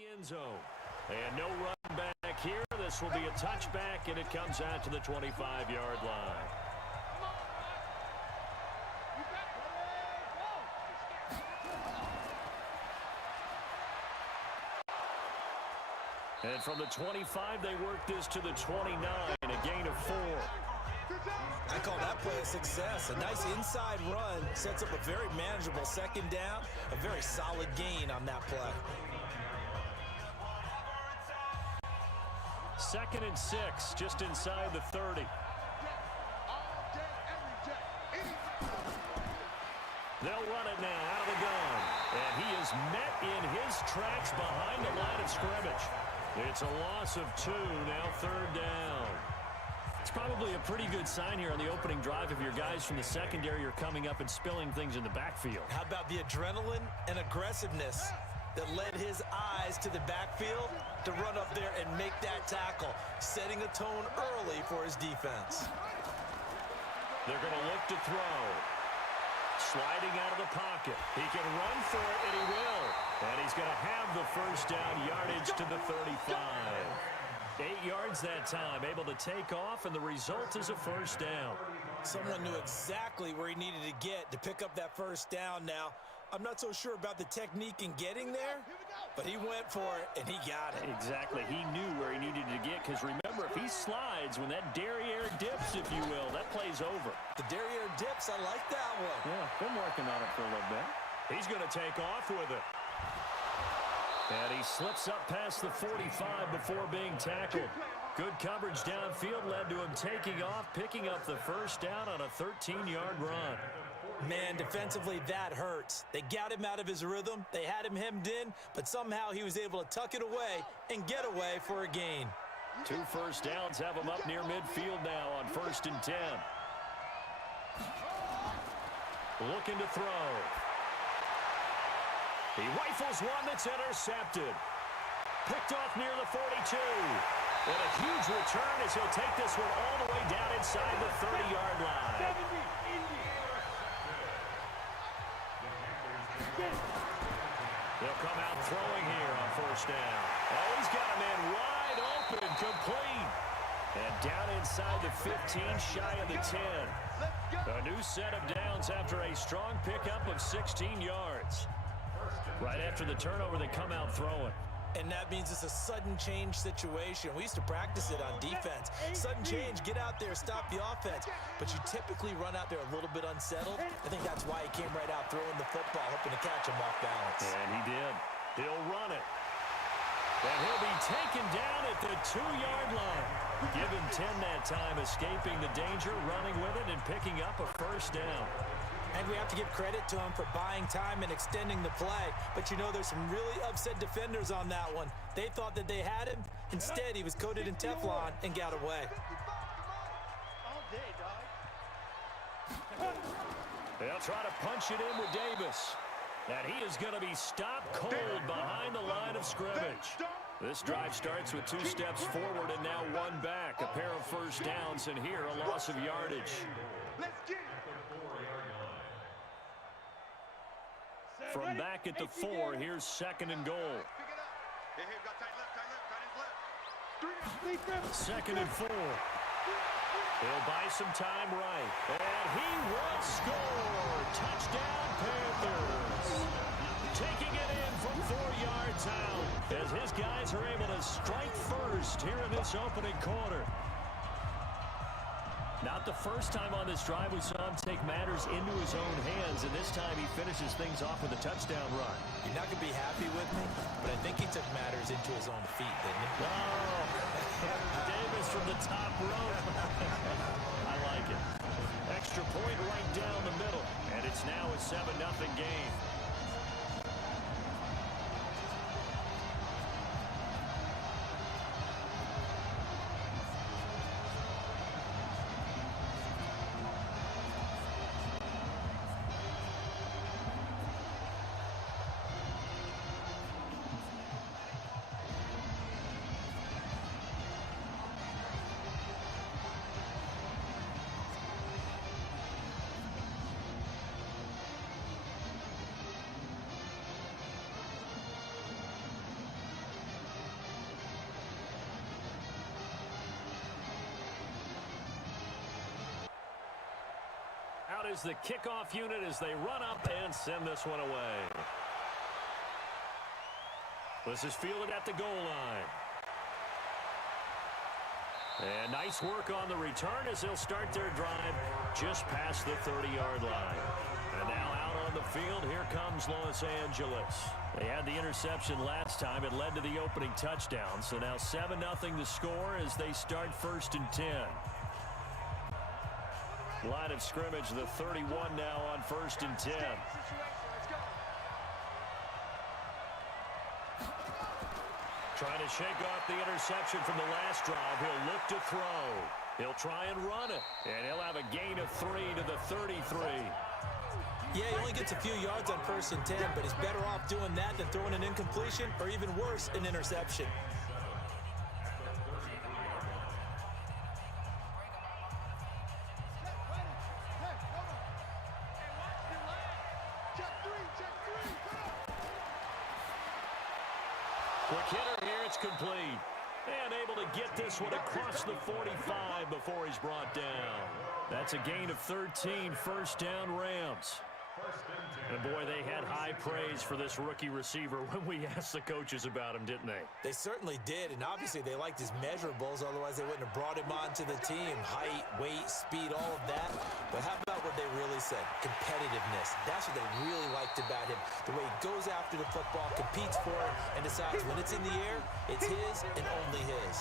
the end zone. And no run back here. This will be a touchback, and it comes out to the 25-yard line. And from the 25, they work this to the 29, a gain of 4. I call that play a success. A nice inside run sets up a very manageable second down, a very solid gain on that play. 2nd and 6, just inside the 30. They'll run it now out of the gun. And he is met in his tracks behind the line of scrimmage. It's a loss of 2, now 3rd down. It's probably a pretty good sign here on the opening drive if your guys from the secondary are coming up and spilling things in the backfield. How about the adrenaline and aggressiveness that led his eyes to the backfield to run up there and make that tackle, setting a tone early for his defense. They're going to look to throw. Sliding out of the pocket. He can run for it, and he will. And he's going to have the first down yardage to the 35. 8 yards that time, able to take off, and the result is a first down. Someone knew exactly where he needed to get to pick up that first down now. I'm not so sure about the technique in getting there, but he went for it, and he got it. Exactly. He knew where he needed to get, because remember, if he slides, when that derriere dips, if you will, that play's over. The derriere dips, I like that one. Yeah, been working on it for a little bit. He's going to take off with it. And he slips up past the 45 before being tackled. Good coverage downfield led to him taking off, picking up the first down on a 13-yard run. Man, defensively, that hurts. They got him out of his rhythm. They had him hemmed in, but somehow he was able to tuck it away and get away for a gain. 2 first downs have him up near midfield now on 1st and 10. Looking to throw. He rifles one that's intercepted. Picked off near the 42. And a huge return as he'll take this one all the way down inside the 30-yard line. They'll come out throwing here on 1st down. Oh, he's got a man wide open, complete. And down inside the 15, shy of the 10. A new set of downs after a strong pickup of 16 yards. Right after the turnover, they come out throwing. And that means it's a sudden change situation. We used to practice it on defense. Sudden change, get out there, stop the offense. But you typically run out there a little bit unsettled. I think that's why he came right out throwing the football, hoping to catch him off balance. And he did. He'll run it. And he'll be taken down at the 2-yard line. Give him 10 that time, escaping the danger, running with it, and picking up a first down. And we have to give credit to him for buying time and extending the play. But you know, there's some really upset defenders on that one. They thought that they had him. Instead, he was coated in Teflon and got away. They'll try to punch it in with Davis. And he is going to be stopped cold behind the line of scrimmage. This drive starts with 2 steps forward and now 1 back. A pair of first downs, and here a loss of yardage. From back at the 4, here's 2nd and goal. 2nd and 4. He'll buy some time right. And he will score. Touchdown, Panthers. Taking it in from 4 yards out as his guys are able to strike first here in this opening quarter. Not the first time on this drive we saw him take matters into his own hands, and this time he finishes things off with a touchdown run. You're not going to be happy with me, but I think he took matters into his own feet, didn't he? Oh, Davis from the top rope. I like it. Extra point right down the middle, and it's now a 7-0 game. out is the kickoff unit as they run up and send this one away. This is fielded at the goal line. And nice work on the return as they'll start their drive just past the 30-yard line. And now out on the field, here comes Los Angeles. They had the interception last time. It led to the opening touchdown. So now 7-0 the score as they start 1st and 10. Line of scrimmage, the 31 now on 1st and 10. Trying to shake off the interception from the last drive. He'll look to throw. He'll try and run it. And he'll have a gain of 3 to the 33. Yeah, he only gets a few yards on 1st and 10, but he's better off doing that than throwing an incompletion or even worse, an interception. Quick hitter here, it's complete. And able to get this one across the 45 before he's brought down. That's a gain of 13, 1st down Rams. And boy, they had high praise for this rookie receiver when we asked the coaches about him, didn't they? They certainly did, and obviously they liked his measurables, otherwise they wouldn't have brought him onto the team. Height, weight, speed, all of that. But how about what they really said? Competitiveness. That's what they really liked about him. The way he goes after the football, competes for it, and decides when it's in the air, it's his and only his.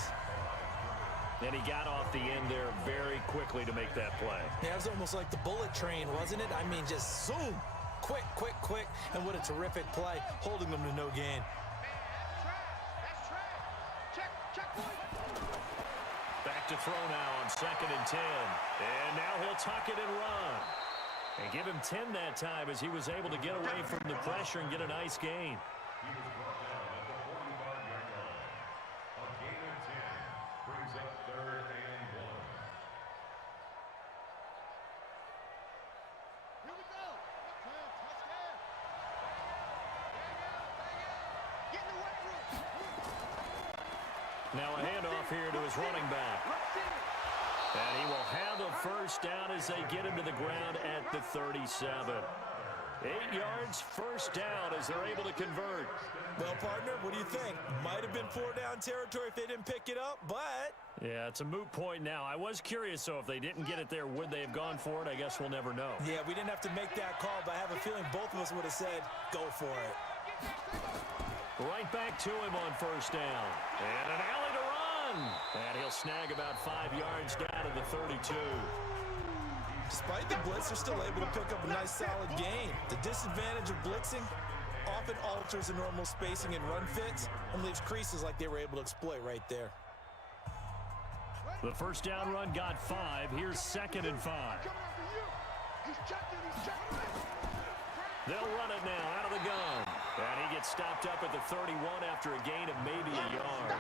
And he got off the end there very quickly to make that play. Yeah, it was almost like the bullet train, wasn't it? I mean, just zoom. Quick, quick, quick. And what a terrific play, holding them to no gain. Back to throw now on 2nd and 10. And now he'll tuck it and run. And give him 10 that time as he was able to get away from the pressure and get a nice gain. Now a handoff here to his running back. And he will have the 1st down as they get him to the ground at the 37. 8 yards, 1st down as they're able to convert. Well, partner, what do you think? Might have been 4-down territory if they didn't pick it up, but... Yeah, it's a moot point now. I was curious, so if they didn't get it there, would they have gone for it? I guess we'll never know. Yeah, we didn't have to make that call, but I have a feeling both of us would have said, go for it. Right back to him on 1st down. And an alley to run. And he'll snag about 5 yards down to the 32. Despite the blitz, they're still able to pick up a nice solid gain. The disadvantage of blitzing often alters the normal spacing and run fits and leaves creases like they were able to exploit right there. The 1st down run got 5. Here's 2nd and 5. They'll run it now out of the gun. And he gets stopped up at the 31 after a gain of maybe a yard.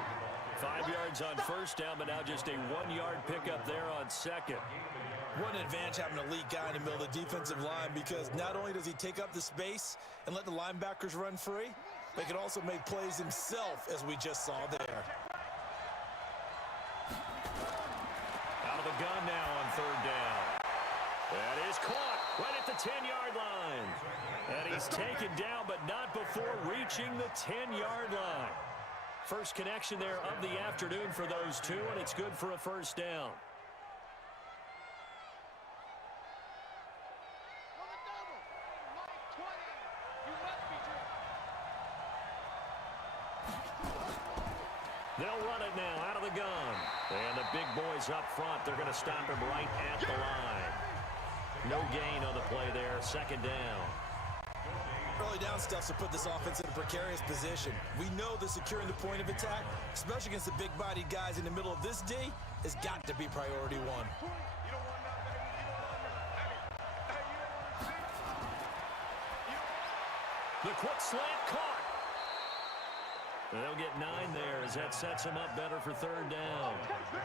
5 yards on 1st down, but now just a 1-yard pickup there on 2nd. What an advantage having an elite guy in the middle of the defensive line, because not only does he take up the space and let the linebackers run free, but he can also make plays himself, as we just saw there. Out of the gun now on 3rd down. That is caught right at the 10-yard line. And he's taken down, but not before reaching the 10-yard line. First connection there of the afternoon for those two, and it's good for a 1st down. They'll run it now out of the gun. And the big boys up front, they're going to stop him right at the line. No gain on the play there, 2nd down. Early down stuff to put this offense in a precarious position. We know that securing the point of attack, especially against the big-bodied guys in the middle of this D, has got to be priority 1. The quick slant caught. They'll get 9 there as that sets them up better for 3rd down.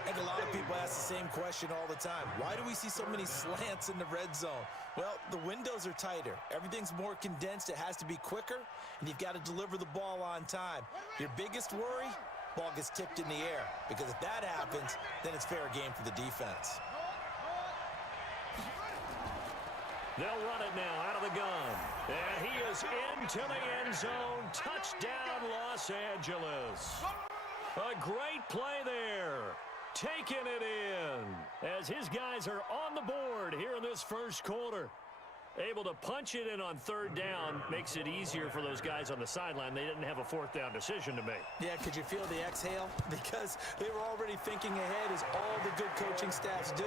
And a lot of people ask the same question all the time. Why do we see so many slants in the red zone? Well, the windows are tighter. Everything's more condensed. It has to be quicker, and you've got to deliver the ball on time. Your biggest worry, ball gets tipped in the air, because if that happens, then it's fair game for the defense. They'll run it now out of the gun. And he is into the end zone. Touchdown, Los Angeles. A great play there. Taking it in as his guys are on the board here in this first quarter. Able to punch it in on third down makes it easier for those guys on the sideline. They didn't have a fourth down decision to make. Yeah, could you feel the exhale? Because they were already thinking ahead, as all the good coaching staffs do.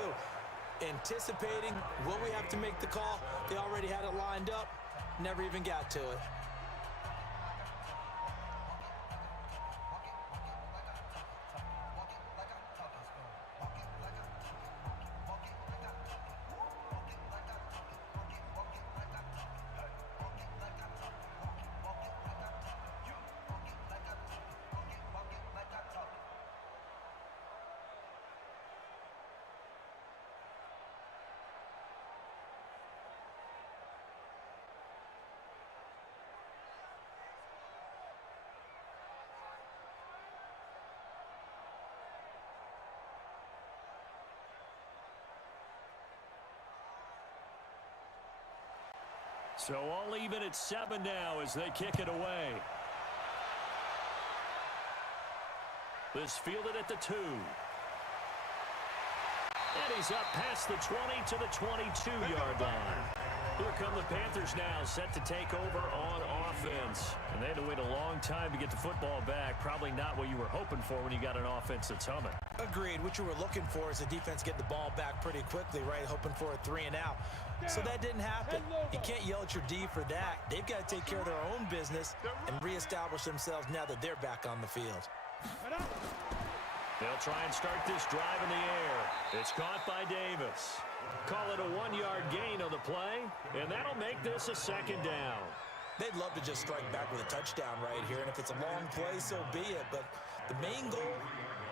Anticipating, will we have to make the call? They already had it lined up, never even got to it. So all even at 7 now as they kick it away. This fielded at the 2. And he's up past the 20 to the 22-yard line. Here come the Panthers now, set to take over on offense. And they had to wait a long time to get the football back. Probably not what you were hoping for when you got an offense that's humming. Agreed. What you were looking for is the defense get the ball back pretty quickly, right? Hoping for a 3 and out. So that didn't happen. You can't yell at your D for that. They've got to take care of their own business and reestablish themselves now that they're back on the field. They'll try and start this drive in the air. It's caught by Davis. Call it a 1-yard gain on the play, and that'll make this a second down. They'd love to just strike back with a touchdown right here, and if it's a long play, so be it. But the main goal,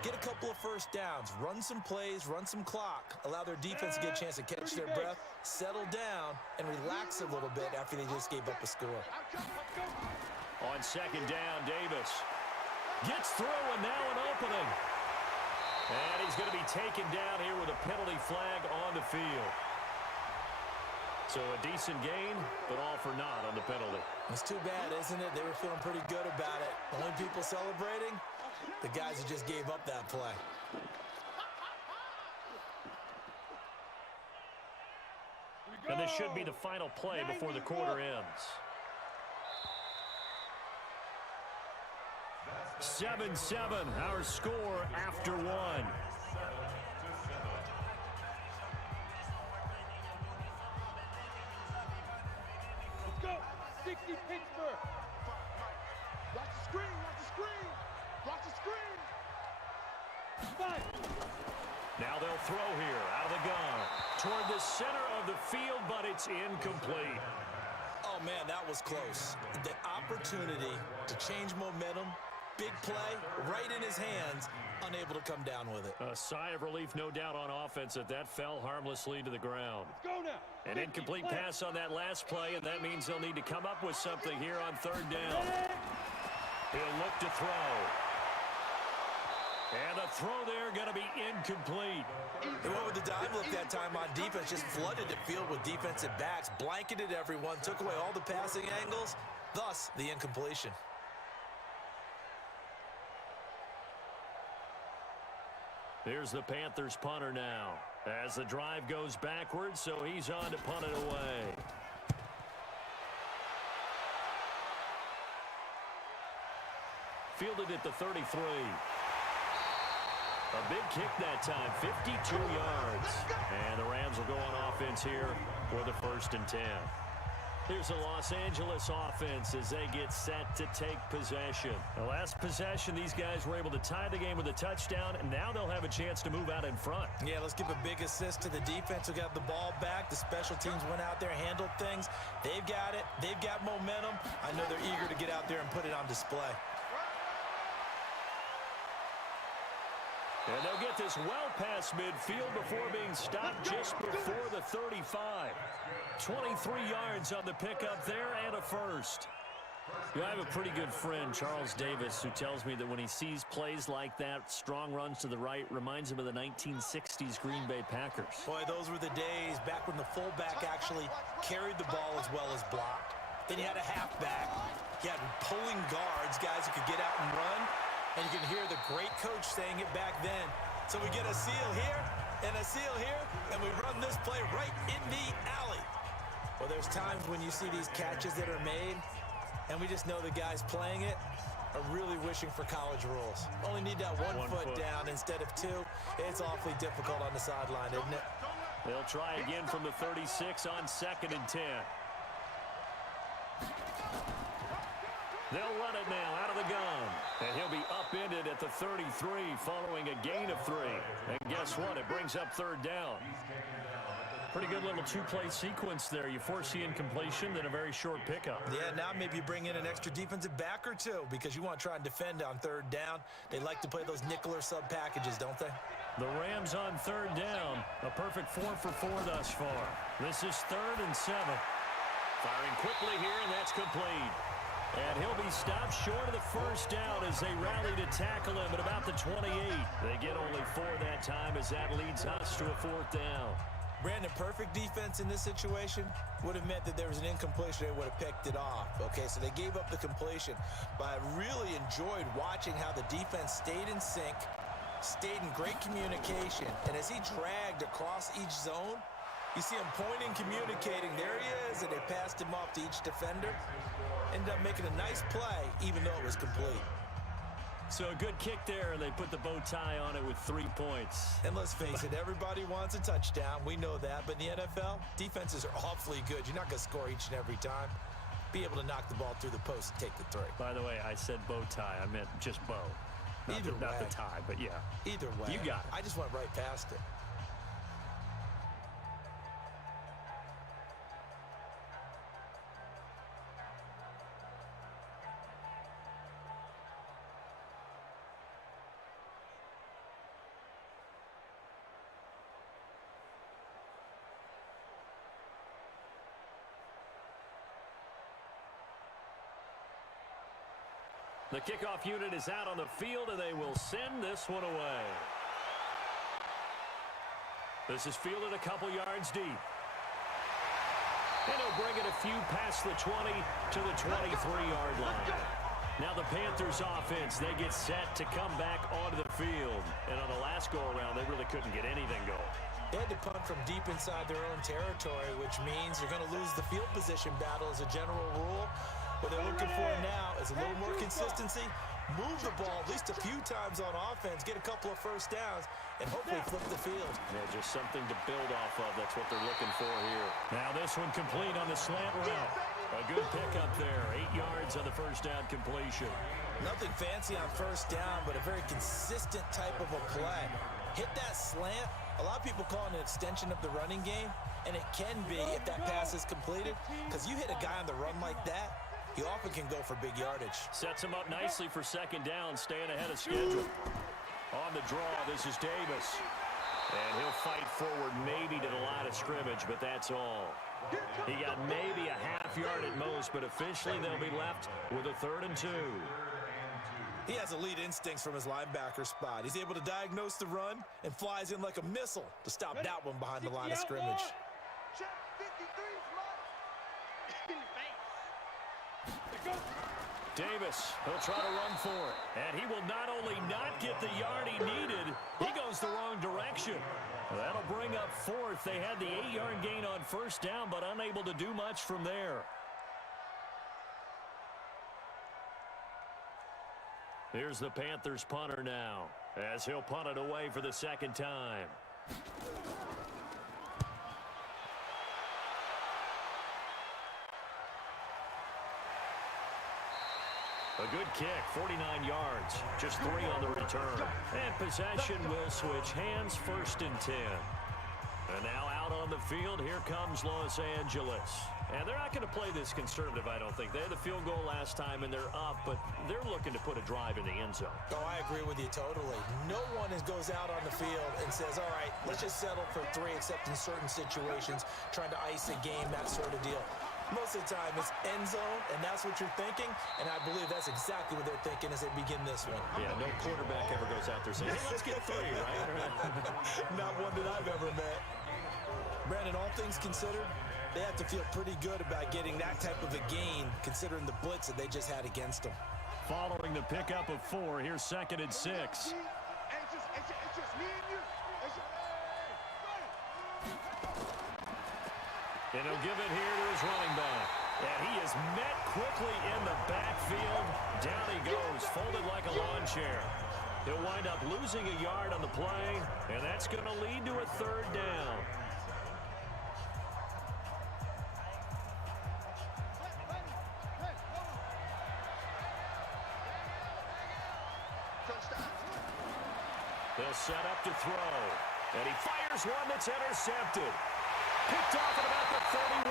get a couple of first downs, run some plays, run some clock, allow their defense to get a chance to catch their breath, settle down, and relax a little bit after they just gave up a score. On second down, Davis gets through, and now an opening. And he's going to be taken down here with a penalty flag on the field. So a decent gain, but all for naught on the penalty. It's too bad, isn't it? They were feeling pretty good about it. Only people celebrating, the guys that just gave up that play. And this should be the final play before the quarter ends. 7-7, our score after 1. Let's go. 60 Pittsburgh. Watch the screen. Watch the screen. Watch the screen. 5. Now they'll throw here out of the gun toward the center of the field, but it's incomplete. Oh, man, that was close. The opportunity to change momentum, big play, right in his hands, unable to come down with it. A sigh of relief, no doubt, on offense that fell harmlessly to the ground. Let's go now. An incomplete pass on that last play, and that means they'll need to come up with something here on third down. He'll look to throw. And the throw there going to be incomplete. They went with the dive look that time on defense, just flooded the field with defensive backs, blanketed everyone, took away all the passing angles, thus the incompletion. Here's the Panthers punter now as the drive goes backwards, so he's on to punt it away. Fielded at the 33. A big kick that time, 52 yards. And the Rams will go on offense here for the 1st and 10. Here's the Los Angeles offense as they get set to take possession. The last possession, these guys were able to tie the game with a touchdown, and now they'll have a chance to move out in front. Yeah, let's give a big assist to the defense who got the ball back. The special teams went out there, handled things. They've got it. They've got momentum. I know they're eager to get out there and put it on display. And they'll get this well past midfield before being stopped just before the 35. 23 yards on the pickup there and a first. You know, I have a pretty good friend, Charles Davis, who tells me that when he sees plays like that, strong runs to the right, reminds him of the 1960s Green Bay Packers. Boy, those were the days back when the fullback actually carried the ball as well as blocked. Then you had a halfback. You had pulling guards, guys who could get out and run. And you can hear the great coach saying it back then. So we get a seal here and a seal here, and we run this play right in the alley. Well, there's times when you see these catches that are made, and we just know the guys playing it are really wishing for college rules. Only need that one foot down instead of two. It's awfully difficult on the sideline, isn't it? They'll try again from the 36 on 2nd and 10. They'll run it now out of the gun. And he'll be upended at the 33 following a gain of 3. And guess what? It brings up 3rd down. Pretty good little two-play sequence there. You foresee incompletion, then a very short pickup. Yeah, now maybe you bring in an extra defensive back or two because you want to try and defend on 3rd down. They like to play those nickel or sub packages, don't they? The Rams on 3rd down. A perfect 4 for 4 thus far. This is 3rd and 7. Firing quickly here, and that's complete. And he'll be stopped short of the 1st down as they rally to tackle him at about the 28. They get only 4 that time as that leads us to a 4th down. Brandon, perfect defense in this situation would have meant that there was an incompletion. They would have picked it off. Okay, so they gave up the completion. But I really enjoyed watching how the defense stayed in sync, stayed in great communication. And as he dragged across each zone, you see him pointing, communicating. There he is, and they passed him off to each defender. Ended up making a nice play, even though it was complete. So a good kick there, and they put the bow tie on it with 3 points. And let's face it, everybody wants a touchdown. We know that. But in the NFL, defenses are awfully good. You're not going to score each and every time. Be able to knock the ball through the post and take the 3. By the way, I said bow tie. I meant just bow. Not the tie, but yeah. Either way. You got it. I just went right past it. The kickoff unit is out on the field, and they will send this one away. This is fielded a couple yards deep. And he'll bring it a few past the 20 to the 23-yard line. Now the Panthers offense, they get set to come back onto the field. And on the last go-around, they really couldn't get anything going. They had to punt from deep inside their own territory, which means you're going to lose the field position battle as a general rule. What they're looking for now is a little more consistency, move the ball at least a few times on offense, get a couple of 1st downs, and hopefully flip the field. Yeah, just something to build off of. That's what they're looking for here. Now this one complete on the slant route. A good pickup there. 8 yards on the 1st down completion. Nothing fancy on 1st down, but a very consistent type of a play. Hit that slant. A lot of people call it an extension of the running game, and it can be if that pass is completed, because you hit a guy on the run like that, he often can go for big yardage. Sets him up nicely for 2nd down, staying ahead of schedule. On the draw, this is Davis. And he'll fight forward maybe to the line of scrimmage, but that's all. He got maybe a half yard at most, but officially they'll be left with a 3rd and 2. He has elite instincts from his linebacker spot. He's able to diagnose the run and flies in like a missile to stop that one behind the line of scrimmage. Check 53, Davis, he'll try to run for it. And he will not only not get the yard he needed, he goes the wrong direction. That'll bring up 4th. They had the 8-yard gain on 1st down, but unable to do much from there. Here's the Panthers punter now, as he'll punt it away for the 2nd time. A good kick, 49 yards, just 3 on the return. And possession will switch hands, 1st and 10. And now out on the field, here comes Los Angeles. And they're not going to play this conservative, I don't think. They had the field goal last time, and they're up, but they're looking to put a drive in the end zone. Oh, I agree with you totally. No one goes out on the field and says, all right, let's just settle for 3, except in certain situations, trying to ice a game, that sort of deal. Most of the time, it's end zone, and that's what you're thinking, and I believe that's exactly what they're thinking as they begin this one. Yeah, no quarterback ever goes out there saying, hey, let's get 3, right? Not one that I've ever met. Brandon, all things considered, they have to feel pretty good about getting that type of a gain, considering the blitz that they just had against them. Following the pickup of 4, here's 2nd and 6. It's just me and you. And he'll give it here to his running back. And he is met quickly in the backfield. Down he goes, folded like a lawn chair. He'll wind up losing a yard on the play, and that's going to lead to a 3rd down. They'll set up to throw. And he fires one that's intercepted. Picked off at about the 31.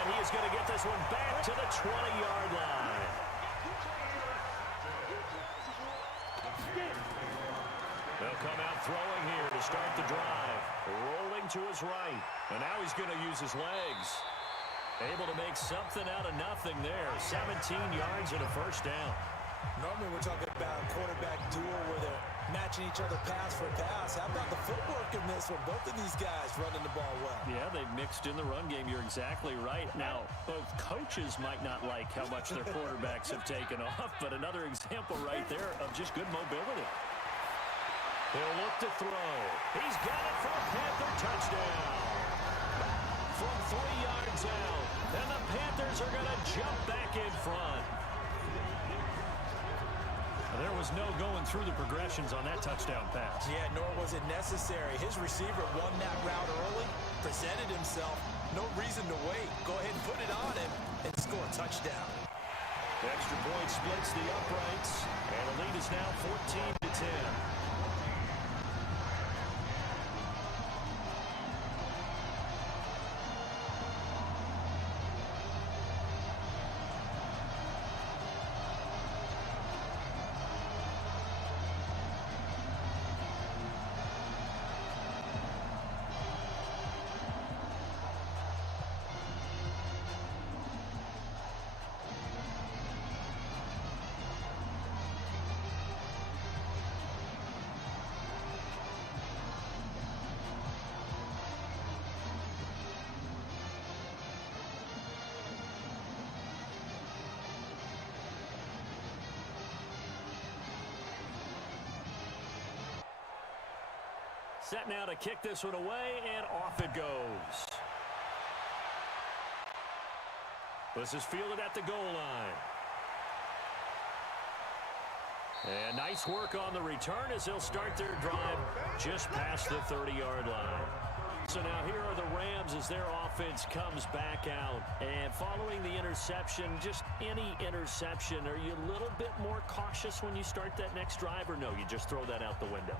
And he is going to get this one back to the 20-yard line. They'll come out throwing here to start the drive. Rolling to his right. And now he's going to use his legs. Able to make something out of nothing there. 17 yards and a 1st down. Normally we're talking about a quarterback duel where they're matching each other pass for pass. How about the footwork in this one? Both of these guys running the ball well. Yeah, they've mixed in the run game. You're exactly right. Now, both coaches might not like how much their quarterbacks have taken off, but another example right there of just good mobility. He'll look to throw. He's got it for a Panther touchdown. From 3 yards out, and the Panthers are going to jump back in front. There was no going through the progressions on that touchdown pass. Yeah, nor was it necessary. His receiver won that route early, presented himself. No reason to wait. Go ahead and put it on him and score a touchdown. The extra point splits the uprights, and the lead is now 14-10. Set now to kick this one away, and off it goes. This is fielded at the goal line. And nice work on the return as they'll start their drive just past the 30-yard line. So now here are the Rams as their offense comes back out. And following the interception, just any interception, are you a little bit more cautious when you start that next drive, or no, you just throw that out the window?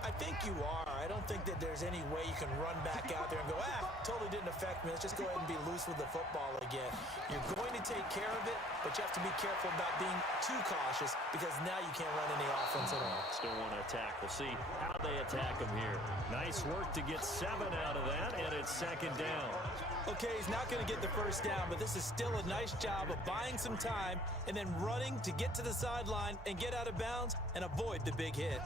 I think you are. I don't think that there's any way you can run back out there and go, totally didn't affect me. Let's just go ahead and be loose with the football again. You're going to take care of it, but you have to be careful about being too cautious because now you can't run any offense at all. Still want to attack. We'll see how they attack him here. Nice work to get 7 out of that, and it's 2nd down. Okay, he's not going to get the 1st down, but this is still a nice job of buying some time and then running to get to the sideline and get out of bounds and avoid the big hit.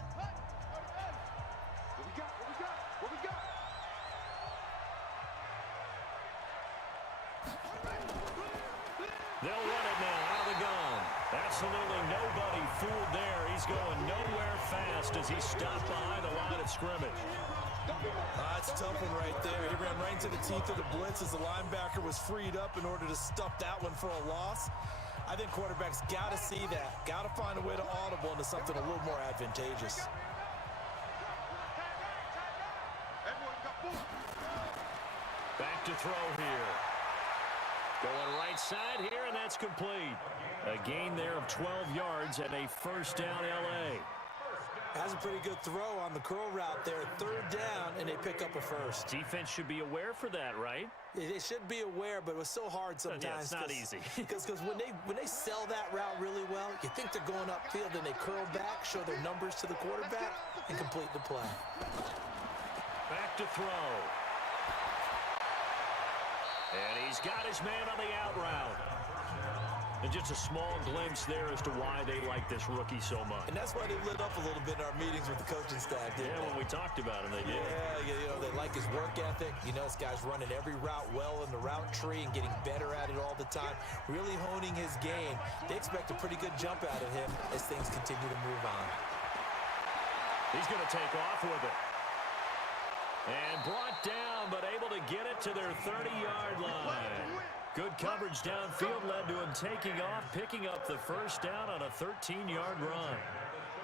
They'll run it now out of the gun. Absolutely nobody fooled there. He's going nowhere fast as he stopped behind the line of scrimmage. That's a tough one right there. He ran right into the teeth of the blitz as the linebacker was freed up in order to stuff that one for a loss. I think quarterbacks got to see that. Got to find a way to audible into something a little more advantageous. Back to throw here. Going right side here, and that's complete. A gain there of 12 yards and a 1st down L.A. Has a pretty good throw on the curl route there. 3rd down, and they pick up a 1st. Defense should be aware for that, right? They should be aware, but it was so hard sometimes. Yeah, it's not easy. Because when they sell that route really well, you think they're going upfield, and they curl back, show their numbers to the quarterback, and complete the play. Back to throw. And he's got his man on the out route. And just a small glimpse there as to why they like this rookie so much. And that's why they lit up a little bit in our meetings with the coaching staff, didn't they? When we talked about him, they did. Yeah, you know, they like his work ethic. You know, this guy's running every route well in the route tree and getting better at it all the time, really honing his game. They expect a pretty good jump out of him as things continue to move on. He's going to take off with it. And brought down, but able to get it to their 30-yard line. Good coverage downfield led to him taking off, picking up the first down on a 13-yard run.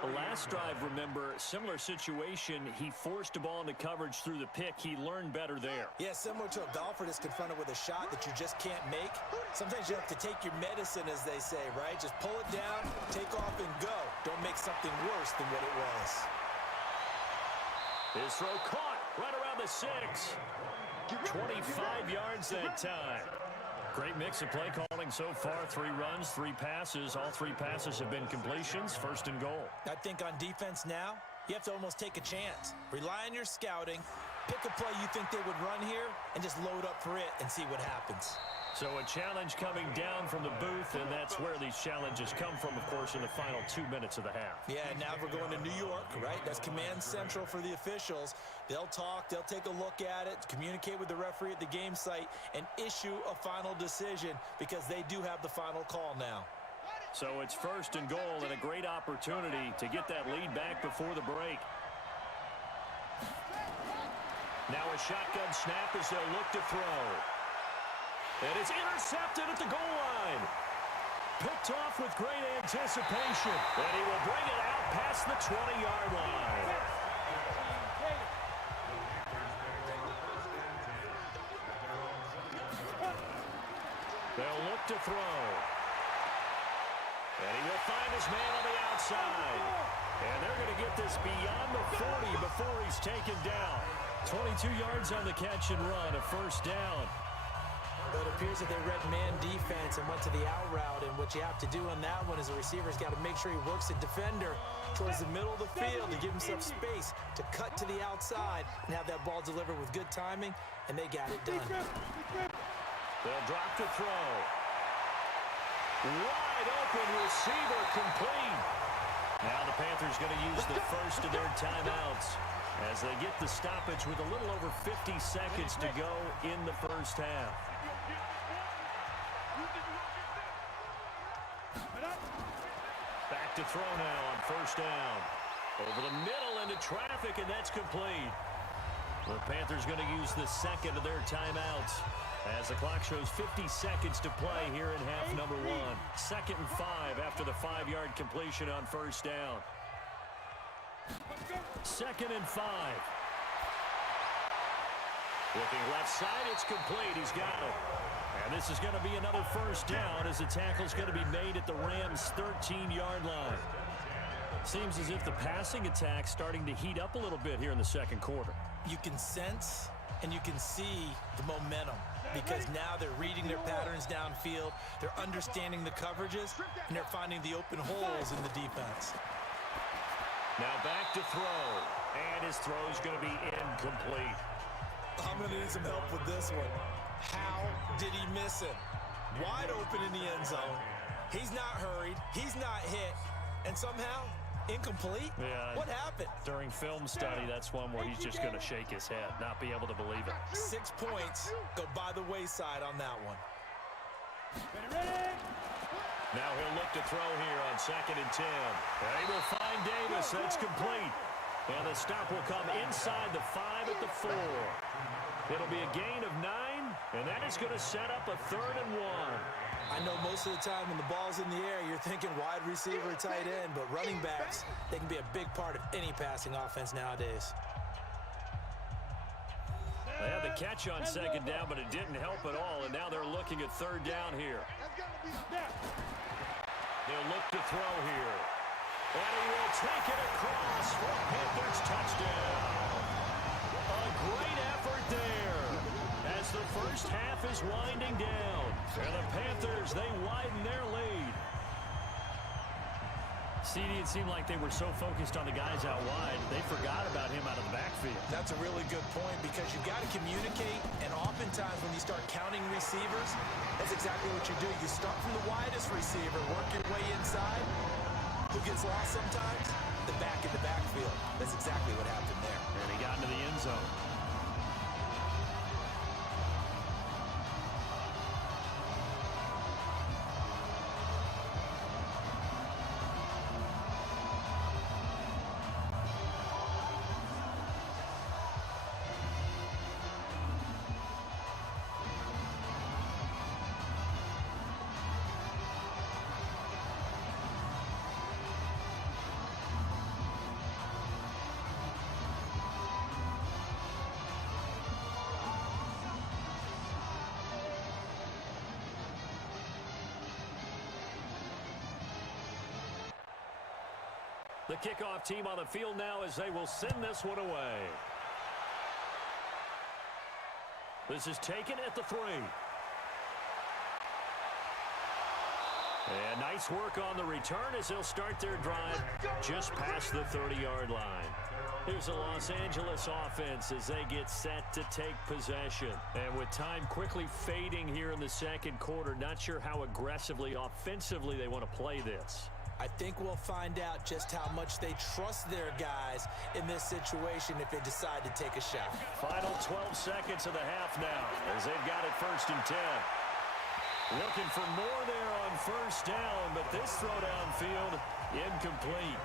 The last drive, remember, similar situation. He forced a ball into coverage through the pick. He learned better there. Yeah, similar to a golfer that's confronted with a shot that you just can't make. Sometimes you have to take your medicine, as they say, right? Just pull it down, take off, and go. Don't make something worse than what it was. His throw caught right around the 6. 25 yards that time. Great mix of play calling so far. 3 runs, 3 passes. All 3 passes have been completions. First and goal. I think on defense now, you have to almost take a chance. Rely on your scouting. Pick a play you think they would run here and just load up for it and see what happens. So a challenge coming down from the booth, and that's where these challenges come from, of course, in the final 2 minutes of the half. Yeah, now we're going to New York, right? That's command central for the officials. They'll talk, they'll take a look at it, communicate with the referee at the game site, and issue a final decision because they do have the final call now. So it's first and goal and a great opportunity to get that lead back before the break. Now a shotgun snap as they'll look to throw. And it's intercepted at the goal line. Picked off with great anticipation. And he will bring it out past the 20-yard line. They'll look to throw. And he will find his man on the outside. And they're going to get this beyond the 40 before he's taken down. 22 yards on the catch and run, a first down. But it appears that they read man defense and went to the out route, and what you have to do on that one is the receiver's got to make sure he works the defender towards the middle of the field to give himself space to cut to the outside and have that ball delivered with good timing, and they got it done. They'll drop to throw. Wide open receiver complete. Now the Panthers going to use the first of their timeouts as they get the stoppage with a little over 50 seconds to go in the first half. Back to throw now on first down. Over the middle into traffic, and that's complete. The Panthers going to use the second of their timeouts as the clock shows 50 seconds to play here in half number 1. 2nd and 5 after the 5-yard completion on first down. 2nd and 5. Looking left side, it's complete. He's got it. And this is going to be another first down as the tackle's going to be made at the Rams' 13-yard line. Seems as if the passing attack's starting to heat up a little bit here in the second quarter. You can sense and you can see the momentum because now they're reading their patterns downfield, they're understanding the coverages, and they're finding the open holes in the defense. Now back to throw, and his throw is going to be incomplete. I'm going to need some help with this one. How did he miss it? Wide open in the end zone. He's not hurried. He's not hit. And somehow, incomplete? Yeah. What happened? During film study, that's one where he's just going to shake his head, not be able to believe it. 6 points go by the wayside on that one. Now he'll look to throw here on 2nd and 10. And he will find Davis. That's complete. And the stop will come inside the 5 at the 4. It'll be a gain of 9, and that is going to set up a 3rd and 1. I know most of the time when the ball's in the air, you're thinking wide receiver, tight end, but running backs, they can be a big part of any passing offense nowadays. They had the catch on 2nd down, but it didn't help at all, and now they're looking at 3rd down here. They'll look to throw here. And he will take it across for a Panthers touchdown. A great effort there as the first half is winding down. And the Panthers, they widen their lead. CD, it seemed like they were so focused on the guys out wide, they forgot about him out of the backfield. That's a really good point because you've got to communicate, and oftentimes when you start counting receivers, that's exactly what you do. You start from the widest receiver, work your way inside. Who gets lost sometimes? The back in the backfield. That's exactly what happened there. And he got into the end zone. The kickoff team on the field now as they will send this one away. This is taken at the 3. And nice work on the return as they'll start their drive just past the 30-yard line. Here's the Los Angeles offense as they get set to take possession. And with time quickly fading here in the second quarter, not sure how aggressively, offensively they want to play this. I think we'll find out just how much they trust their guys in this situation if they decide to take a shot. Final 12 seconds of the half now as they've got it 1st and 10. Looking for more there on 1st down, but this throw downfield incomplete.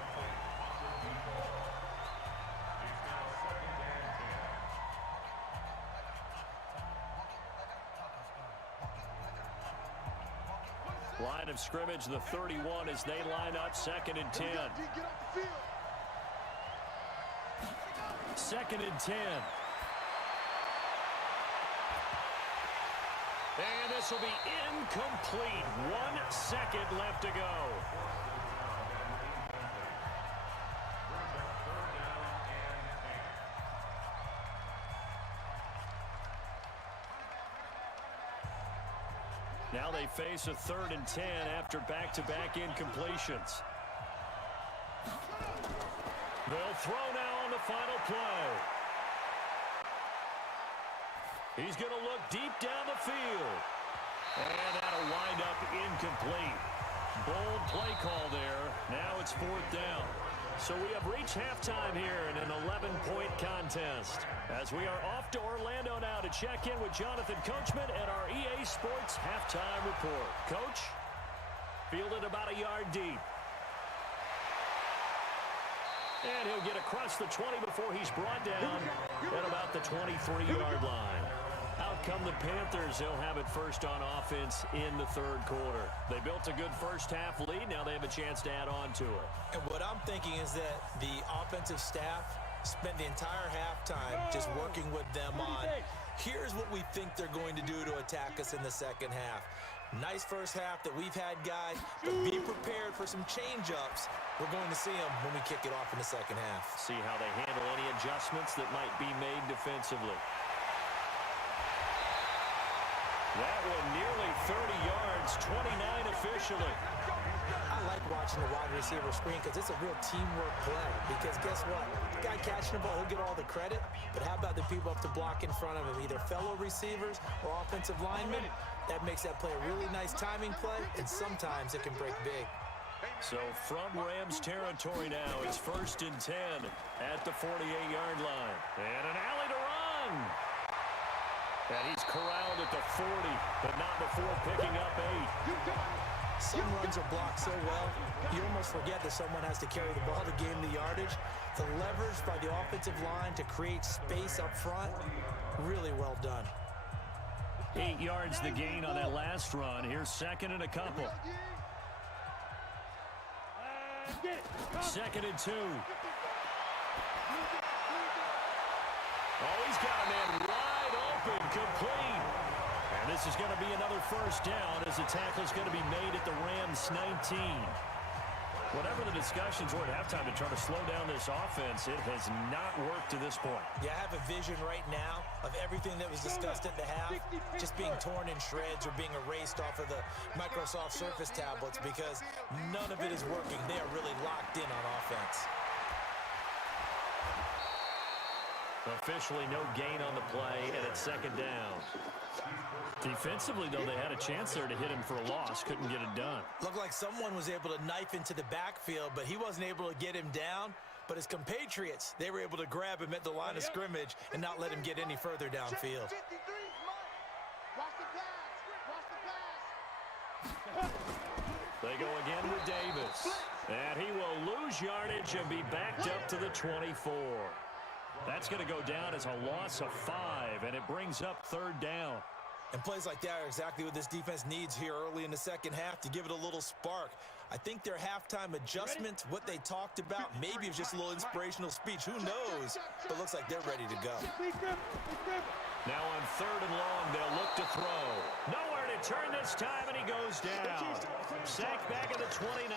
Line of scrimmage, the 31 as they line up 2nd and 10. 2nd and 10. And this will be incomplete. 1 second left to go. Now they face a 3rd and 10 after back-to-back incompletions. They'll throw now on the final play. He's going to look deep down the field. And that'll wind up incomplete. Bold play call there. Now it's 4th down. So we have reached halftime here in an 11-point contest. As we are off to Orlando now to check in with Jonathan Coachman at our EA Sports Halftime Report. Coach, fielded about a yard deep. And he'll get across the 20 before he's brought down at about the 23-yard line. Out come the Panthers. They'll have it first on offense in the 3rd quarter. They built a good first half lead. Now they have a chance to add on to it. And what I'm thinking is that the offensive staff spent the entire halftime just working with them on, here's what we think they're going to do to attack us in the second half. Nice first half that we've had, guys, but be prepared for some change-ups. We're going to see them when we kick it off in the second half. See how they handle any adjustments that might be made defensively. That one nearly 30 yards, 29 officially. I like watching the wide receiver screen because it's a real teamwork play. Because guess what? The guy catching the ball, he'll get all the credit. But how about the people up to block in front of him, either fellow receivers or offensive linemen? That makes that play a really nice timing play, and sometimes it can break big. So from Rams territory now, it's 1st and 10 at the 48-yard line. And an alley to run. And he's corralled at the 40, but not before picking up 8. Some runs are blocked so well, you almost forget that someone has to carry the ball to gain the yardage. The leverage by the offensive line to create space up front, really well done. 8 yards the gain on that last run. Here's 2nd and a couple. 2nd and 2. Oh, he's got a man wide open, complete. And this is going to be another 1st down as the tackle is going to be made at the Rams 19. Whatever the discussions were at halftime to try to slow down this offense, it has not worked to this point. Yeah, I have a vision right now of everything that was discussed at the half just being torn in shreds or being erased off of the Microsoft Surface tablets because none of it is working. They are really locked in on offense. Officially no gain on the play, and it's second down. Defensively, though, they had a chance there to hit him for a loss. Couldn't get it done. Looked like someone was able to knife into the backfield, but he wasn't able to get him down. But his compatriots, they were able to grab him at the line of scrimmage and not let him get any further downfield. They go again with Davis. And he will lose yardage and be backed up to the 24. That's going to go down as a loss of 5, and it brings up third down. And plays like that are exactly what this defense needs here early in the second half to give it a little spark. I think their halftime adjustments, what they talked about, maybe it's just a little inspirational speech. Who knows? But looks like they're ready to go. Now on third and long, they'll look to throw. Nowhere to turn this time, and he goes down. Sacked back at the 29.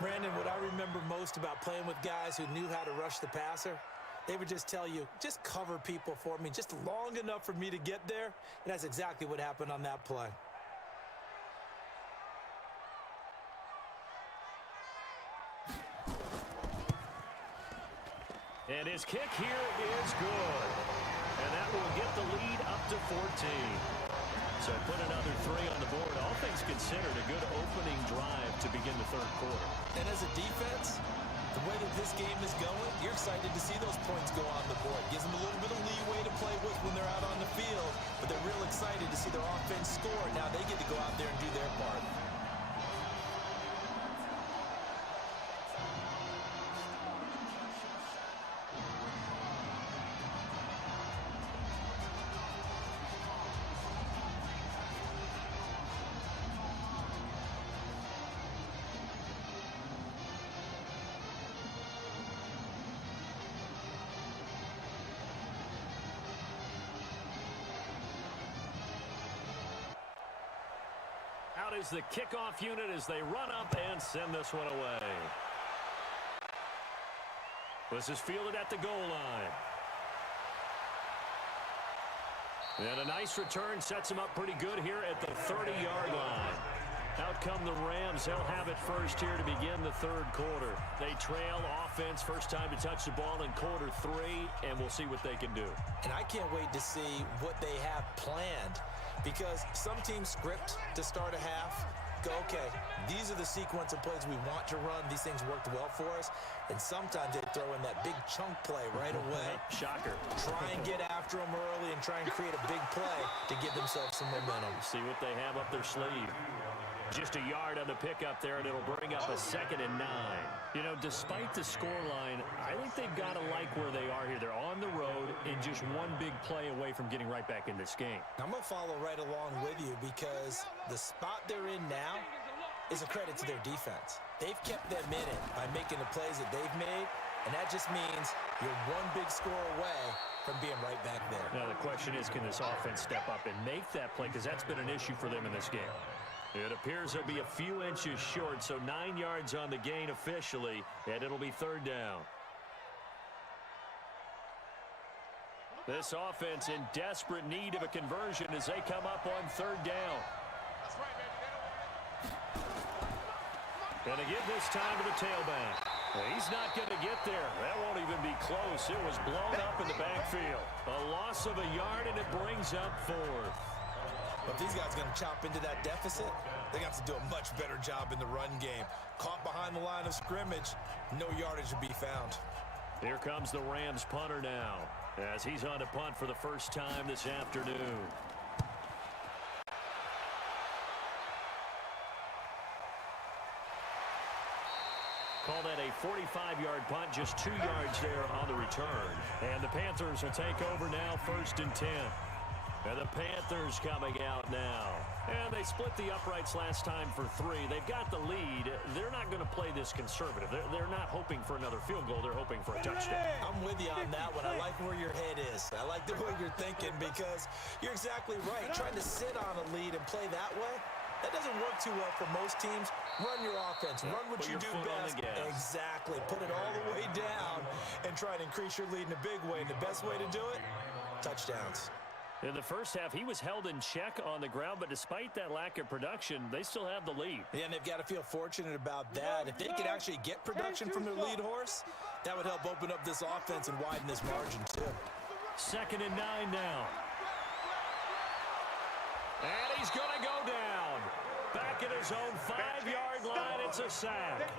Brandon, what I remember most about playing with guys who knew how to rush the passer, they would just tell you, just cover people for me, just long enough for me to get there. And that's exactly what happened on that play. And his kick here is good. And that will get the lead up to 14. So put another 3 on the board. All things considered, a good opening drive to begin the third quarter. And as a defense, the way that this game is going, you're excited to see those points go on the board. Gives them a little bit of leeway to play with when they're out on the field, but they're real excited to see their offense score. Now they get to go out there and do their part. Out is the kickoff unit as they run up and send this one away. This is fielded at the goal line. And a nice return sets him up pretty good here at the 30-yard line. Out come the Rams. They'll have it first here to begin the third quarter. They trail offense, first time to touch the ball in quarter 3, and we'll see what they can do. And I can't wait to see what they have planned, because some teams script to start a half, go, okay, these are the sequence of plays we want to run. These things worked well for us. And sometimes they throw in that big chunk play right away. Shocker. Try and get after them early and try and create a big play to give themselves some momentum. See what they have up their sleeve. Just a yard on the pickup there, and it'll bring up a 2nd and 9. You know, despite the scoreline, I think they've got to like where they are here. They're on the road and just one big play away from getting right back in this game. I'm going to follow right along with you, because the spot they're in now is a credit to their defense. They've kept them in it by making the plays that they've made, and that just means you're one big score away from being right back there. Now the question is, can this offense step up and make that play, because that's been an issue for them in this game. It appears they'll be a few inches short, so 9 yards on the gain officially, and it'll be third down. This offense in desperate need of a conversion as they come up on third down. And again this time to the tailback. He's not going to get there. That won't even be close. It was blown up in the backfield. A loss of a yard, and it brings up 4th. But if these guys are going to chop into that deficit, they got to do a much better job in the run game. Caught behind the line of scrimmage, no yardage to be found. Here comes the Rams punter now, as he's on to punt for the first time this afternoon. Call that a 45-yard punt, just 2 yards there on the return. And the Panthers will take over now, 1st and 10. And the Panthers coming out now. And they split the uprights last time for 3. They've got the lead. They're not going to play this conservative. They're not hoping for another field goal. They're hoping for a touchdown. I'm with you on that one. I like where your head is. I like the way you're thinking, because you're exactly right. Trying to sit on a lead and play that way, That doesn't work too well for most teams. Run your offense. Run what you do best. Exactly. Put it all the way down and try and increase your lead in a big way. And the best way to do it, touchdowns. In the first half, he was held in check on the ground, but despite that lack of production, they still have the lead. Yeah, and they've got to feel fortunate about that. If they could actually get production from their lead horse, that would help open up this offense and widen this margin, too. 2nd and 9 now. And he's going to go down. Back at his own 5-yard line, it's a sack.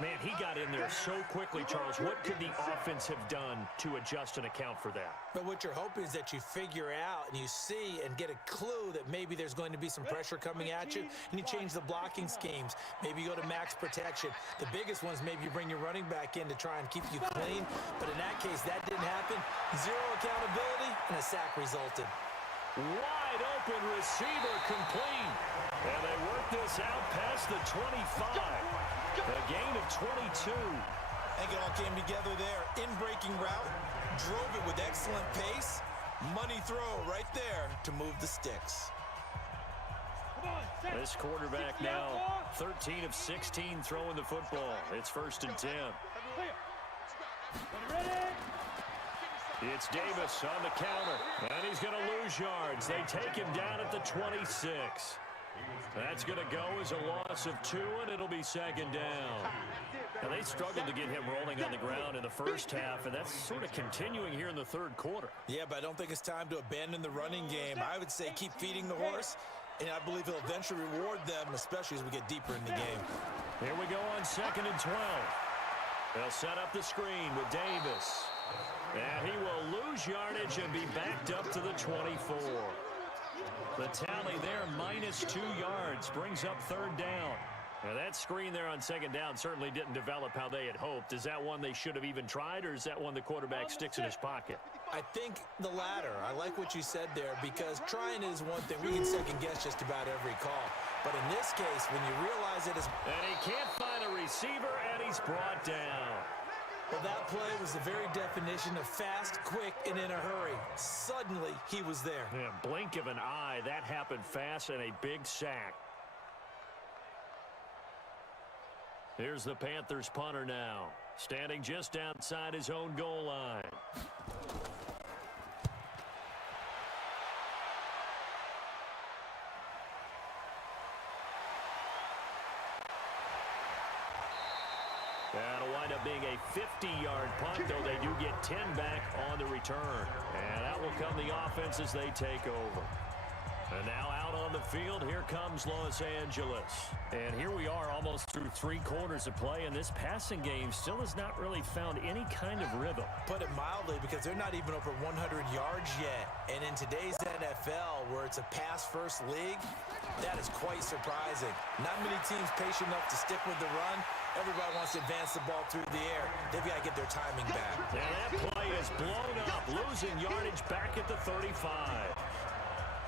Man, he got in there so quickly, Charles. What could the offense have done to adjust and account for that? But what you're hoping is that you figure out and you see and get a clue that maybe there's going to be some pressure coming at you, and you change the blocking schemes. Maybe you go to max protection. The biggest ones, maybe you bring your running back in to try and keep you clean. But in that case, that didn't happen. Zero accountability, and a sack resulted. Wide open receiver complete. And they work this out past the 25. A gain of 22. I think it all came together there. In-breaking route. Drove it with excellent pace. Money throw right there to move the sticks. This quarterback now 13 of 16 throwing the football. It's 1st and 10. It's Davis on the counter, and he's going to lose yards. They take him down at the 26. That's going to go as a loss of 2, and it'll be 2nd down. Now, they struggled to get him rolling on the ground in the first half, and that's sort of continuing here in the 3rd quarter. Yeah, but I don't think it's time to abandon the running game. I would say keep feeding the horse, and I believe he'll eventually reward them, especially as we get deeper in the game. Here we go on 2nd and 12. They'll set up the screen with Davis. And he will lose yardage and be backed up to the 24. The tally there, -2 yards, brings up 3rd down. Now that screen there on 2nd down certainly didn't develop how they had hoped. Is that one they should have even tried, or is that one the quarterback sticks in his pocket? I think the latter. I like what you said there, because trying is one thing. We can second guess just about every call. But in this case, when you realize it is... And he can't find a receiver, and he's brought down. Well, that play was the very definition of fast, quick, and in a hurry. Suddenly, he was there. Yeah, blink of an eye. That happened fast, and a big sack. Here's the Panthers punter now, standing just outside his own goal line. That'll wind up being a 50-yard punt, though they do get 10 back on the return. And that will come the offense as they take over. And now out on the field, here comes Los Angeles. And here we are almost through 3 quarters of play, and this passing game still has not really found any kind of rhythm. Put it mildly, because they're not even over 100 yards yet. And in today's NFL, where it's a pass-first league, that is quite surprising. Not many teams patient enough to stick with the run. Everybody wants to advance the ball through the air. They've got to get their timing back. And that play is blown up, losing yardage back at the 35.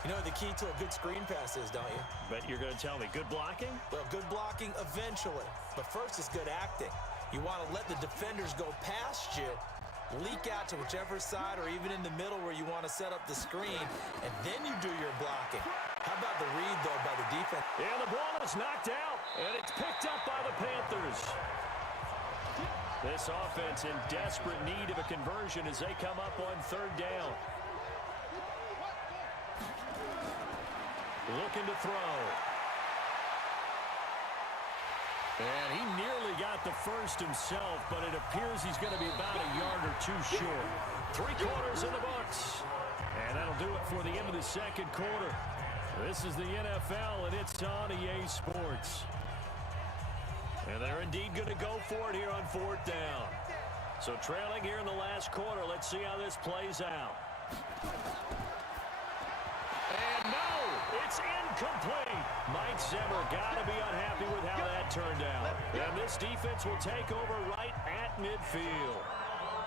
You know the key to a good screen pass is, don't you? Bet you're going to tell me. Good blocking? Well, good blocking eventually. But first is good acting. You want to let the defenders go past you, leak out to whichever side or even in the middle where you want to set up the screen, and then you do your blocking. How about the read, though, by the defense? And the ball is knocked out, and it's picked up by the Panthers. This offense in desperate need of a conversion as they come up on 3rd down. Looking to throw. And he nearly got the first himself, but it appears he's going to be about a yard or 2 short. 3 quarters in the books. And that'll do it for the end of the 2nd quarter. This is the NFL, and it's on EA Sports. And they're indeed going to go for it here on 4th down. So trailing here in the last quarter, let's see how this plays out. And no, it's incomplete. Mike Zimmer got to be unhappy with how that turned out. And this defense will take over right at midfield.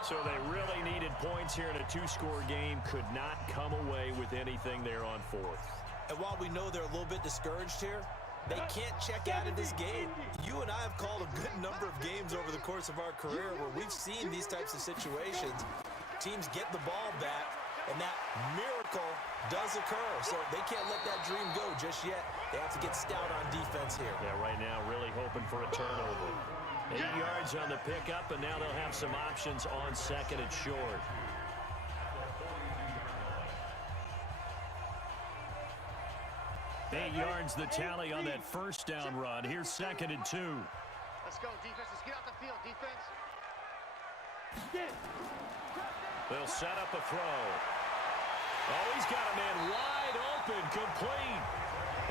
So they really needed points here in a 2-score game. Could not come away with anything there on 4th. And while we know they're a little bit discouraged here, they can't check out of this game. You and I have called a good number of games over the course of our career where we've seen these types of situations. Teams get the ball back, and that miracle does occur. So they can't let that dream go just yet. They have to get stout on defense here. Yeah, right now really hoping for a turnover. 8 yards on the pickup, and now they'll have some options on second and short. Eight yards the tally on that first down run. Here's second and 2. Let's go, defense. Let's get out the field, defense. They'll set up a throw. Oh, he's got a man wide open, complete.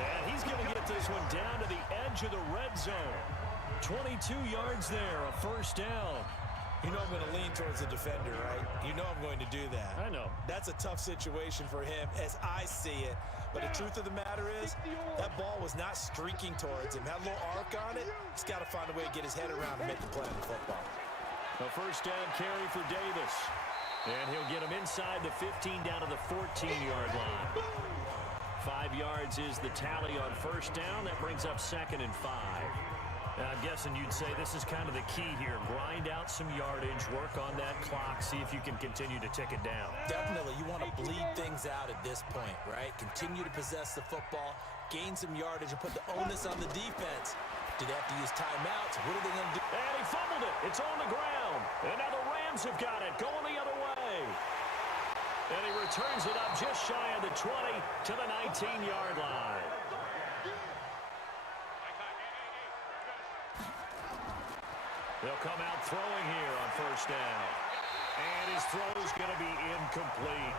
And he's going to get this one down to the edge of the red zone. 22 yards there, a first down. You know I'm going to lean towards the defender, right? You know I'm going to do that. I know. That's a tough situation for him as I see it. But the truth of the matter is, that ball was not streaking towards him. Had a little arc on it. He's got to find a way to get his head around and make the play on the football. A first down carry for Davis. And he'll get him inside the 15 down to the 14-yard line. 5 yards is the tally on first down. That brings up second and 5. I'm guessing you'd say this is kind of the key here. Grind out some yardage, work on that clock, see if you can continue to tick it down. Definitely. You want to bleed things out at this point, right? Continue to possess the football, gain some yardage, and put the onus on the defense. Do they have to use timeouts? What are they going to do? And he fumbled it. It's on the ground. And now the Rams have got it, going the other way. And he returns it up just shy of the 20 to the 19-yard line. They'll come out throwing here on first down. And his throw is going to be incomplete.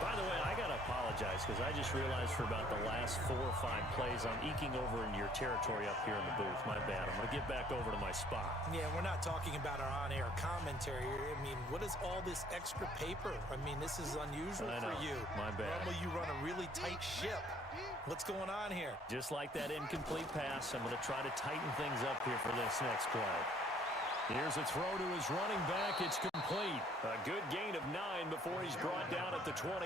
By the way, I got to apologize because I just realized for about the last 4 or 5 plays, I'm eking over in your territory up here in the booth. My bad. I'm going to get back over to my spot. Yeah, we're not talking about our on-air commentary here. I mean, what is all this extra paper? I mean, this is unusual for you. My bad. Normally you run a really tight ship. What's going on here? Just like that incomplete pass, I'm going to try to tighten things up here for this next play. Here's a throw to his running back. It's complete. A good gain of 9 before he's brought down at the 28.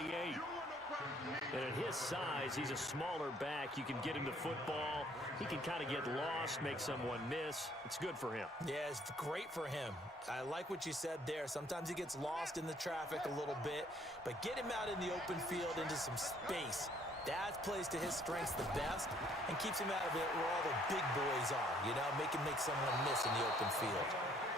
And at his size, he's a smaller back. You can get him the football. He can kind of get lost, make someone miss. It's good for him. Yeah, it's great for him. I like what you said there. Sometimes he gets lost in the traffic a little bit, but get him out in the open field into some space. That plays to his strengths the best and keeps him out of it where all the big boys are, you know, make someone miss in the open field.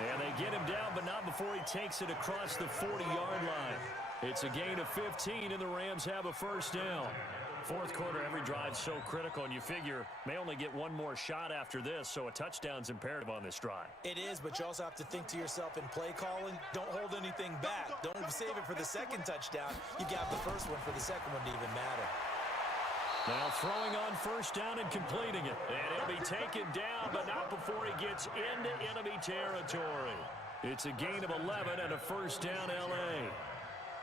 And they get him down, but not before he takes it across the 40-yard line. It's a gain of 15, and the Rams have a first down. Fourth quarter, every drive's so critical, and you figure may only get one more shot after this, so a touchdown's imperative on this drive. It is, but you also have to think to yourself in play calling, don't hold anything back. Don't save it for the second touchdown. You got the first one for the second one to even matter. Now throwing on first down and completing it. And he'll be taken down, but not before he gets into enemy territory. It's a gain of 11 and a first down L.A.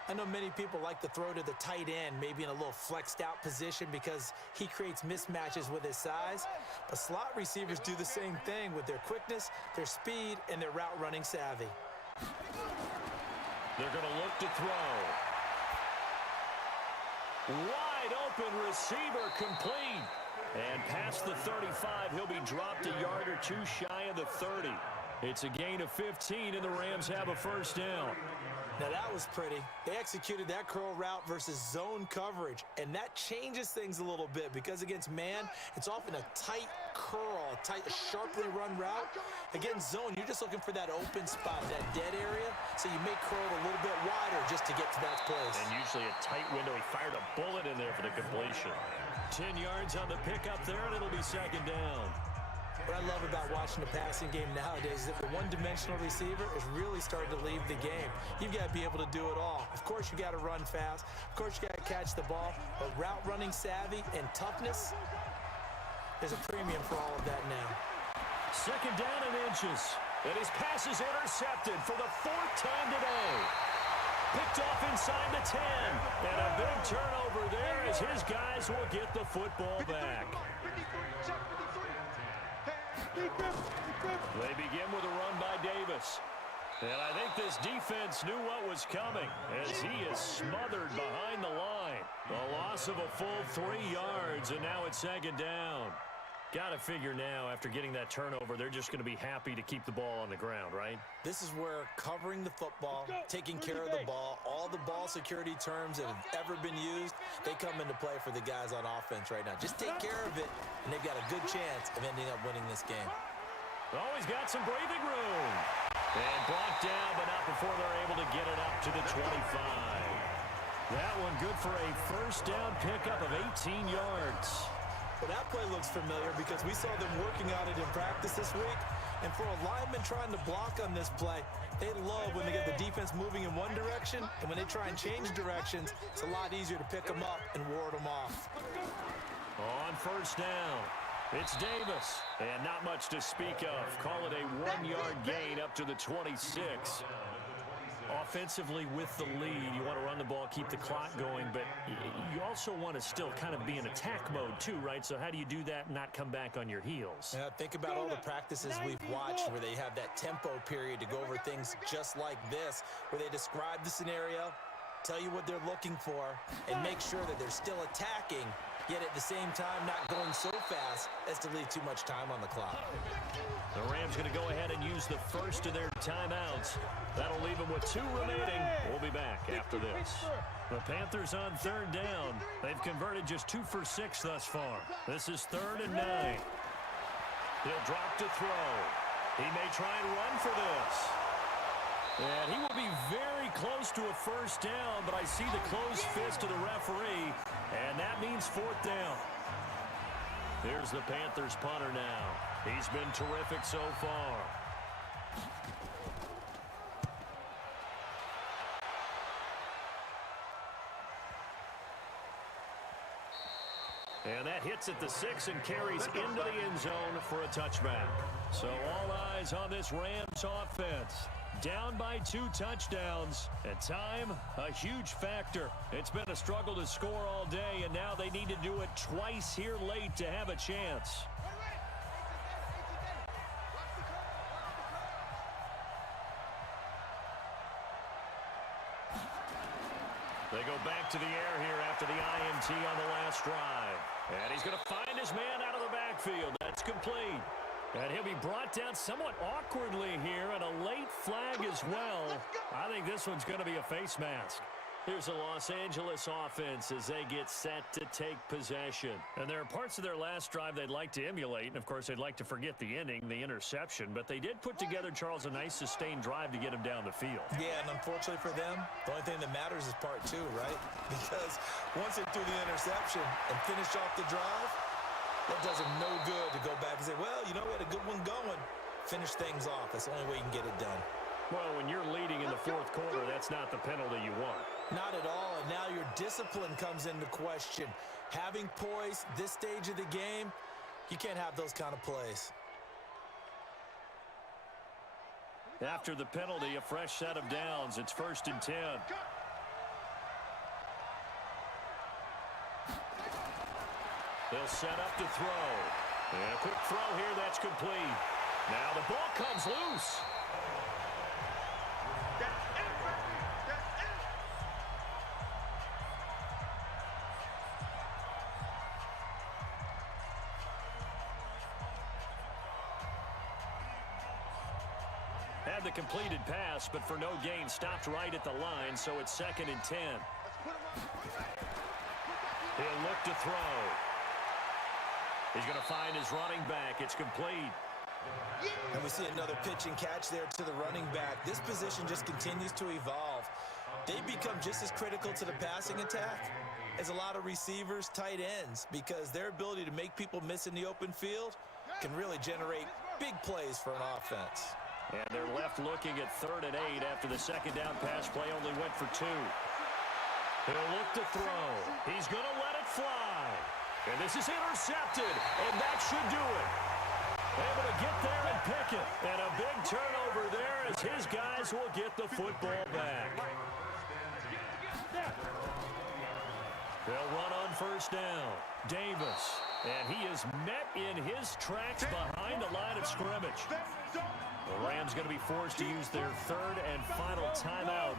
I know many people like to throw to the tight end, maybe in a little flexed out position because he creates mismatches with his size. But slot receivers do the same thing with their quickness, their speed, and their route running savvy. They're going to look to throw. Wide open receiver complete. And past the 35, he'll be dropped a yard or two shy of the 30. It's a gain of 15, and the Rams have a first down. Now that was pretty. They executed that curl route versus zone coverage, and that changes things a little bit because against man, it's often a tight curl, a sharply run route. Against zone, you're just looking for that open spot, that dead area, so you may curl it a little bit wider just to get to that place. And usually a tight window. He fired a bullet in there for the completion. 10 yards on the pickup there, and it'll be second down. What I love about watching the passing game nowadays is that the one-dimensional receiver is really starting to leave the game. You've got to be able to do it all. Of course, you got to run fast. Of course, you got to catch the ball. But route running savvy and toughness, there's a premium for all of that now. Second down and inches. And his pass is intercepted for the 4th time today. Picked off inside the 10. And a big turnover there as his guys will get the football back. They begin with a run by Davis. And I think this defense knew what was coming as he is smothered behind the line. A loss of a full 3 yards, and now it's second down. Got to figure now, after getting that turnover, they're just going to be happy to keep the ball on the ground, right? This is where covering the football, taking care of the ball, all the ball security terms that have ever been used, they come into play for the guys on offense right now. Just take care of it, and they've got a good chance of ending up winning this game. Oh, he's got some breathing room. And blocked down, but not before they're able to get it up to the 25. That one good for a first down pickup of 18 yards. Well, that play looks familiar because we saw them working on it in practice this week. And for a lineman trying to block on this play, they love when they get the defense moving in one direction. And when they try and change directions, it's a lot easier to pick them up and ward them off. On first down, it's Davis. And not much to speak of. Call it a 1-yard gain up to the 26. Offensively with the lead, you want to run the ball, keep the clock going, but you also want to still kind of be in attack mode too, right? So how do you do that and not come back on your heels? Yeah, think about all the practices we've watched where they have that tempo period to go over things just like this, where they describe the scenario, tell you what they're looking for, and make sure that they're still attacking, yet at the same time not going so fast as to leave too much time on the clock. The Rams going to go ahead and use the first of their timeouts. That'll leave them with 2 remaining. We'll be back after this. The Panthers on 3rd down. They've converted just 2 for 6 thus far. This is 3rd and 9. He'll drop to throw. He may try and run for this. And he will be very close to a first down, but I see the closed fist of the referee, and that means 4th down. Here's the Panthers punter now. He's been terrific so far. And that hits at the 6 and carries into the end zone for a touchback. So all eyes on this Rams offense. Down by 2 touchdowns. And time, a huge factor. It's been a struggle to score all day, and now they need to do it twice here late to have a chance. They go back to the air here after the INT on the last drive. And he's going to find his man out of the backfield. That's complete. And he'll be brought down somewhat awkwardly here, and a late flag as well. I think this one's going to be a face mask. Here's the Los Angeles offense as they get set to take possession. And there are parts of their last drive they'd like to emulate, and of course they'd like to forget the ending, the interception, but they did put together, Charles, a nice sustained drive to get him down the field. Yeah, and unfortunately for them, the only thing that matters is part 2, right? Because once they threw the interception and finished off the drive, that does them no good to go back and say, well, you know, we had a good one going. Finish things off. That's the only way you can get it done. Well, when you're leading in the 4th quarter, that's not the penalty you want. Not at all, and now your discipline comes into question. Having poise this stage of the game, you can't have those kind of plays. After the penalty, a fresh set of downs. It's 1st and 10. They'll set up to throw. And a quick throw here, that's complete. Now the ball comes loose. Had the completed pass, but for no gain, stopped right at the line, so it's 2nd and 10. He'll look to throw. He's going to find his running back. It's complete. And we see another pitch and catch there to the running back. This position just continues to evolve. They become just as critical to the passing attack as a lot of receivers, tight ends, because their ability to make people miss in the open field can really generate big plays for an offense. And they're left looking at 3rd and 8 after the 2nd down pass play only went for 2. He'll look to throw. He's going to let it fly. And this is intercepted, and that should do it. Able to get there and pick it. And a big turnover there as his guys will get the football back. They'll run on 1st down. Davis. And he is met in his tracks behind the line of scrimmage. The Rams going to be forced to use their 3rd and final timeout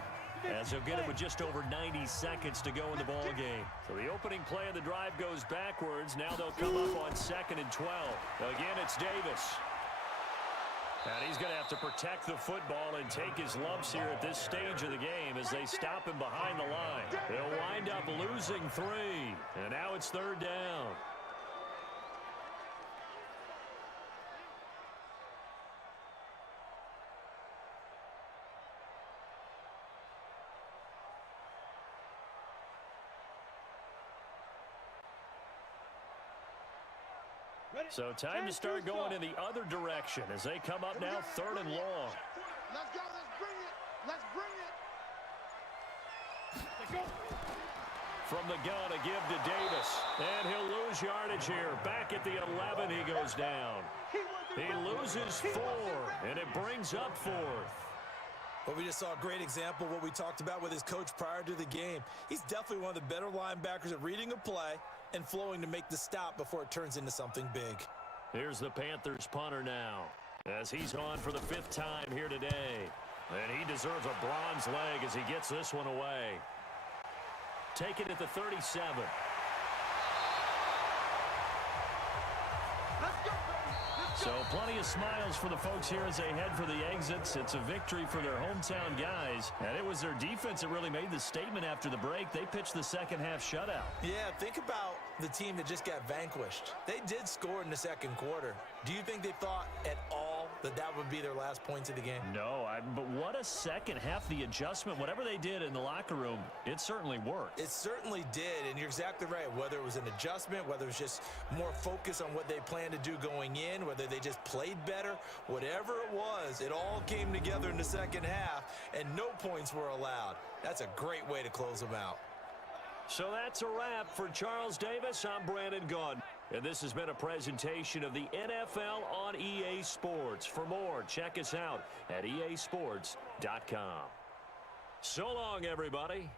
as he'll get it with just over 90 seconds to go in the ball game. So the opening play of the drive goes backwards. Now they'll come up on 2nd and 12. Again, it's Davis. And he's going to have to protect the football and take his lumps here at this stage of the game as they stop him behind the line. They'll wind up losing 3. And now it's 3rd down. So time to start going in the other direction as they come up now 3rd and long. Let's go. Let's bring it. Let's bring it. Let's go. From the gun, a give to Davis. And he'll lose yardage here. Back at the 11, he goes down. He loses 4, and it brings up 4th. Well, we just saw a great example of what we talked about with his coach prior to the game. He's definitely one of the better linebackers at reading a play and flowing to make the stop before it turns into something big. Here's the Panthers punter now as he's on for the 5th time here today. And he deserves a bronze leg as he gets this one away. Take it at the 37. So plenty of smiles for the folks here as they head for the exits. It's a victory for their hometown guys. And it was their defense that really made the statement after the break. They pitched the second half shutout. Yeah, think about the team that just got vanquished. They did score in the 2nd quarter. Do you think they thought at all that that would be their last points of the game? No, but what a second half. The adjustment, whatever they did in the locker room, it certainly worked. It certainly did, and you're exactly right. Whether it was an adjustment, whether it was just more focus on what they planned to do going in, whether they just played better, whatever it was, it all came together in the second half, and no points were allowed. That's a great way to close them out. So that's a wrap for Charles Davis. I'm Brandon Gunn. And this has been a presentation of the NFL on EA Sports. For more, check us out at easports.com. So long, everybody.